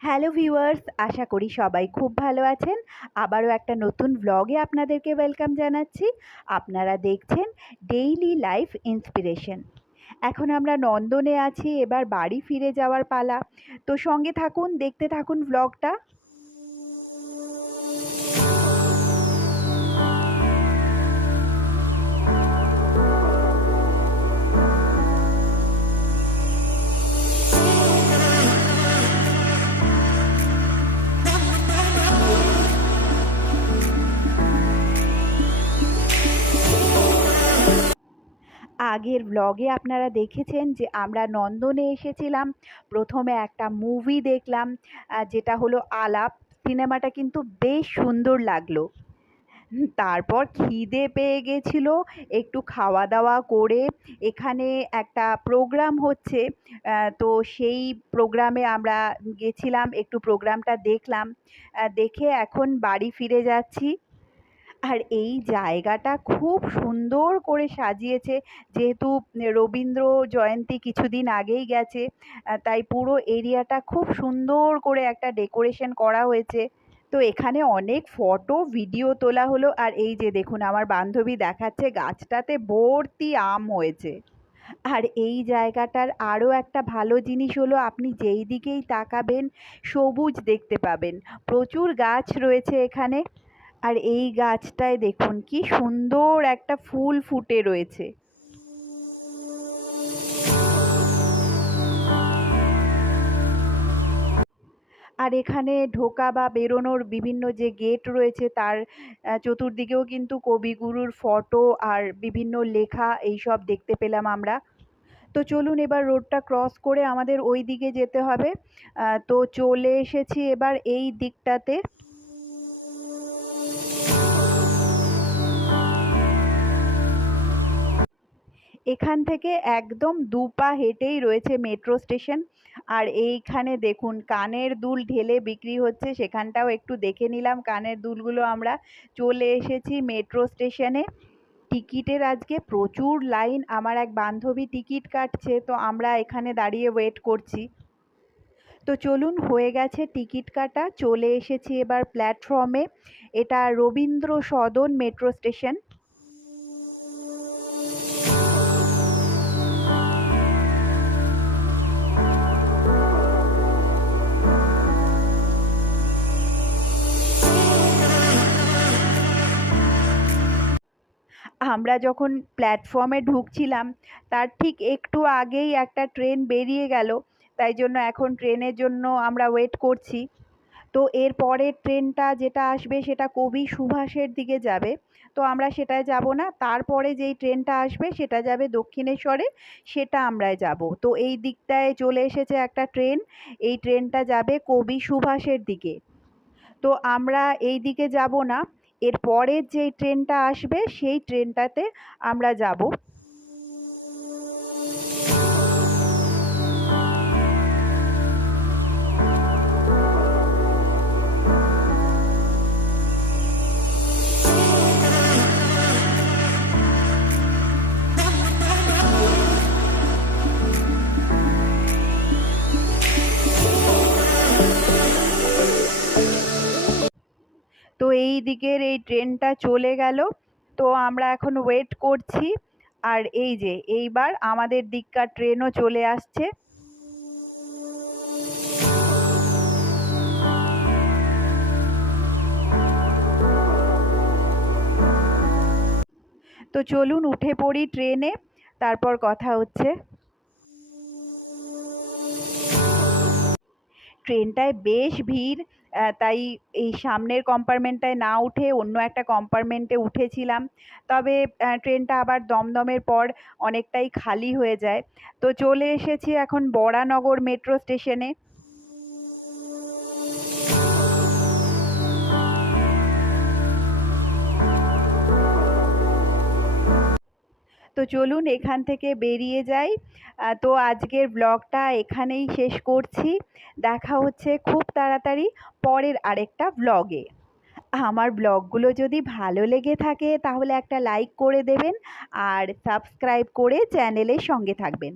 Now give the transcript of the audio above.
Hello viewers আশা করি সবাই খুব ভালো আছেন। আবারও একটা নতুন ব্লগে আপনাদেরকে ওয়েলকাম জানাচ্ছি। আপনারা দেখছেন ডেইলি লাইফ ইন্সপিরেশন এখন আমরা নন্দনে আছি, এবার বাড়ি ফিরে যাওয়ার পালা। তো সঙ্গে থাকুন, দেখতে থাকুন ব্লগটা আগের ব্লগে আপনারা দেখেছেন যে আমরা নন্দনে এসেছিলাম। প্রথমে একটা মুভি দেখলাম যেটা হলো আলাপ। সিনেমাটা কিন্তু বেশ সুন্দর লাগল। তারপর খিদে পেয়ে গেছিল, একটু খাওয়া দাওয়া করে। এখানে একটা প্রোগ্রাম হচ্ছে তো সেই প্রোগ্রামে আমরা গেছিলাম, একটু প্রোগ্রামটা দেখলাম। দেখে এখন বাড়ি ফিরে যাচ্ছি। আর এই জায়গাটা খুব সুন্দর করে সাজিয়েছে। যেহেতু রবীন্দ্র জয়ন্তী কিছুদিন আগেই গেছে তাই পুরো এরিয়াটা খুব সুন্দর করে একটা ডেকোরেশন করা হয়েছে। তো এখানে অনেক ফটো, ভিডিও তোলা হলো। আর এই যে দেখুন, আমার বান্ধবী দেখাচ্ছে, গাছটাতে ভর্তি আম হয়েছে। আর এই জায়গাটার আরও একটা ভালো জিনিস হলো, আপনি যেই দিকেই তাকাবেন, সবুজ দেখতে পাবেন। প্রচুর গাছ রয়েছে এখানে। আর এই গাছটায় দেখুন, কি সুন্দর একটা ফুল ফুটে রয়েছে। আর এখানে ঢোকা বা বেরোনোর বিভিন্ন যে গেট রয়েছে, তার চতুর্দিকেও কিন্তু কবিগুরুর ফটো আর বিভিন্ন লেখা এইসব দেখতে পেলাম আমরা। তো চলুন এবার রোডটা ক্রস করে আমাদের ওই দিকে যেতে হবে। তো চলে এসেছি এবার এই দিকটাতে। এখান থেকে একদম দু পা হেঁটেই রয়েছে মেট্রো স্টেশন। আর এইখানে দেখুন, কানের দুল ঢেলে বিক্রি হচ্ছে। সেখানটাও একটু দেখে নিলাম কানের দুলগুলো আমরা। চলে এসেছি মেট্রো স্টেশনে। টিকিটের আজকে প্রচুর লাইন। আমার এক বান্ধবী টিকিট কাটছে, তো আমরা এখানে দাঁড়িয়ে ওয়েট করছি। তো চলুন, হয়ে গেছে টিকিট কাটা। চলে এসেছি এবার প্ল্যাটফর্মে। এটা রবীন্দ্র সদন মেট্রো স্টেশন। আমরা যখন প্ল্যাটফর্মে ঢুকছিলাম, তার ঠিক একটু আগেই একটা ট্রেন বেরিয়ে গেল। তাই জন্য এখন ট্রেনের জন্য আমরা ওয়েট করছি। তো এর পরের ট্রেনটা যেটা আসবে, সেটা কবি সুভাষের দিকে যাবে। তো আমরা সেটায় যাব না। তারপরে যেই ট্রেনটা আসবে, সেটা যাবে দক্ষিণেশ্বরে। সেটা আমরা যাব। তো এই দিকটায় চলে এসেছে একটা ট্রেন এই ট্রেনটা যাবে কবি সুভাষের দিকে। তো আমরা এই দিকে যাব না। এর পরের যেই ট্রেনটা আসবে সেই ট্রেনটাতে আমরা যাব। তো এই দিকের এই ট্রেনটা চলে গেল। তো আমরা এখন ওয়েট করছি। আর এই যে, এইবার আমাদের দিককার ট্রেনও চলে আসছে। তো চলুন উঠে পড়ি ট্রেনে, তারপর কথা হচ্ছে। ট্রেনটায় বেশ ভিড় তাই এই সামনের কম্পার্টমেন্টটায় না উঠে অন্য একটা কম্পার্টমেন্টে উঠেছিলাম। তবে ট্রেনটা আবার দমদমের পর অনেকটাই খালি হয়ে যায়। তো চলে এসেছি এখন বরানগর মেট্রো স্টেশনে তো চলুন এখান থেকে বেরিয়ে যাই। তো আজকের ব্লগটা এখানেই শেষ করছি। দেখা হচ্ছে খুব তাড়াতাড়ি পরের আরেকটা ব্লগে আমার ব্লগগুলো যদি ভালো লেগে থাকে তাহলে একটা লাইক করে দেবেন আর সাবস্ক্রাইব করে চ্যানেলের সঙ্গে থাকবেন।